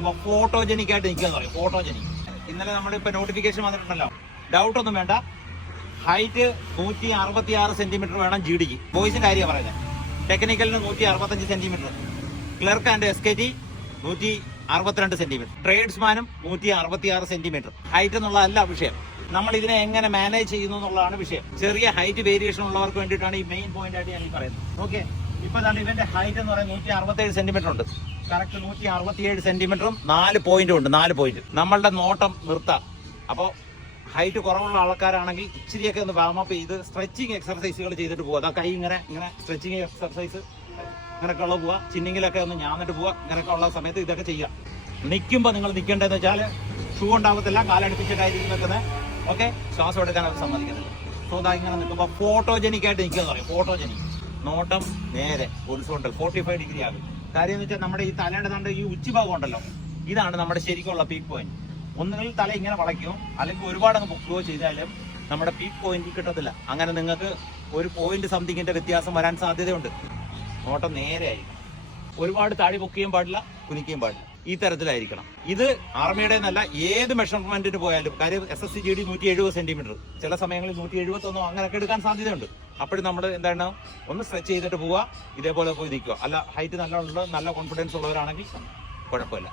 Photogenic ആയിട്ട് നിൽക്കുക പറയും. ഫോട്ടോജനിക്. ഇന്നലെ നമ്മളിപ്പോ നോട്ടിഫിക്കേഷൻ വന്നിട്ടുണ്ടല്ലോ, ഡൗട്ട് ഒന്നും വേണ്ട. ഹൈറ്റ് 166 സെന്റിമീറ്റർ വേണം GDക്ക്. ബോയ്സിന്റെ കാര്യം പറയുന്നത്. ടെക്നിക്കലിന് 165 centimetre, clerk and SKT 162 centimetre, ട്രേഡ്സ്മാനും 166 സെന്റിമീറ്റർ. ഹൈറ്റ് എന്നുള്ളതല്ല വിഷയം, നമ്മൾ ഇതിനെ എങ്ങനെ മാനേജ് ചെയ്യുന്നു എന്നുള്ളതാണ് വിഷയം. ചെറിയ ഹൈറ്റ് വേരിയേഷൻ ഉള്ളവർക്ക് വേണ്ടിയിട്ടാണ് ഈ മെയിൻ പോയിന്റ് ആയിട്ട് ഞാൻ ഈ പറയുന്നത്. ഓക്കെ, ഇപ്പൊ തന്നെ ഇവന്റെ ഹൈറ്റ് എന്ന് പറയുന്നത് 167 സെന്റിമീറ്റർ ഉണ്ട്. കറക്റ്റ് 167 സെന്റിമീറ്ററും 4 പോയിന്റും ഉണ്ട്. 4 പോയിന്റ് നമ്മളുടെ നോട്ടം നിർത്താം. അപ്പോൾ ഹൈറ്റ് കുറവുള്ള ആൾക്കാരാണെങ്കിൽ ഇച്ചിരിയൊക്കെ ഒന്ന് വാമപ്പ് ചെയ്ത് സ്ട്രെച്ചിങ് എക്സർസൈസുകൾ ചെയ്തിട്ട് പോകുക. അതാ കൈ ഇങ്ങനെ സ്ട്രെച്ചിങ് എക്സർസൈസ് ഇങ്ങനെയൊക്കെ ഉള്ള പോവുക. ചിന്നിങ്ങിലൊക്കെ ഒന്ന് ഞാന്നിട്ട് പോവുക. ഇങ്ങനെയൊക്കെ ഉള്ള സമയത്ത് ഇതൊക്കെ ചെയ്യുക. നിൽക്കുമ്പോൾ നിങ്ങൾ നിൽക്കേണ്ടതെന്ന് വെച്ചാൽ ഷൂ ഉണ്ടാവത്തില്ല, കാലടുപ്പിച്ചിട്ടായിരിക്കും വെക്കുന്നത്. ഓക്കെ, ശ്വാസം എടുക്കാൻ അവർ സമ്മതിക്കുന്നില്ല. സോ അതാ ഇങ്ങനെ നിൽക്കുമ്പോൾ ഫോട്ടോജനിക് ആയിട്ട് നിൽക്കുക പറയും. ഫോട്ടോജനിക്, നോട്ടം നേരെ ഹൊറിസോണ്ടൽ 45 ഡിഗ്രി ആകും. കാര്യം എന്ന് വെച്ചാൽ നമ്മുടെ ഈ തലയുടെ തണ്ട് ഈ ഉച്ചിഭാഗം ഉണ്ടല്ലോ, ഇതാണ് നമ്മുടെ ശരിക്കുള്ള പീക്ക് പോയിന്റ്. ഒന്നുകിൽ തല ഇങ്ങനെ വളയ്ക്കും, അല്ലെങ്കിൽ ഒരുപാട് അങ്ങ് ഫ്ലോ ചെയ്താലും നമ്മുടെ പീക്ക് പോയിന്റ് കിട്ടത്തില്ല. അങ്ങനെ നിങ്ങൾക്ക് ഒരു പോയിന്റ് സംതിങ്ങിന്റെ വ്യത്യാസം വരാൻ സാധ്യതയുണ്ട്. നോട്ടം നേരെ ആയിരിക്കും. ഒരുപാട് താടി പൊക്കുകയും പാടില്ല, കുനിക്കുകയും പാടില്ല. ഈ തരത്തിലായിരിക്കണം. ഇത് ആർമിയുടെ എന്നല്ല, ഏത് മെഷർമെന്റിന് പോയാലും. കാര്യം SSC GD 170 സെന്റിമീറ്റർ, ചില സമയങ്ങളിൽ 171 അങ്ങനെയൊക്കെ എടുക്കാൻ സാധ്യതയുണ്ട്. അപ്പോഴും നമ്മൾ എന്താണ്, ഒന്ന് സ്ട്രെച്ച് ചെയ്തിട്ട് പോവുക, ഇതേപോലെ പോയി നിൽക്കുക. അല്ല, ഹൈറ്റ് നല്ല കോൺഫിഡൻസ് ഉള്ളവരാണെങ്കിൽ കുഴപ്പമില്ല.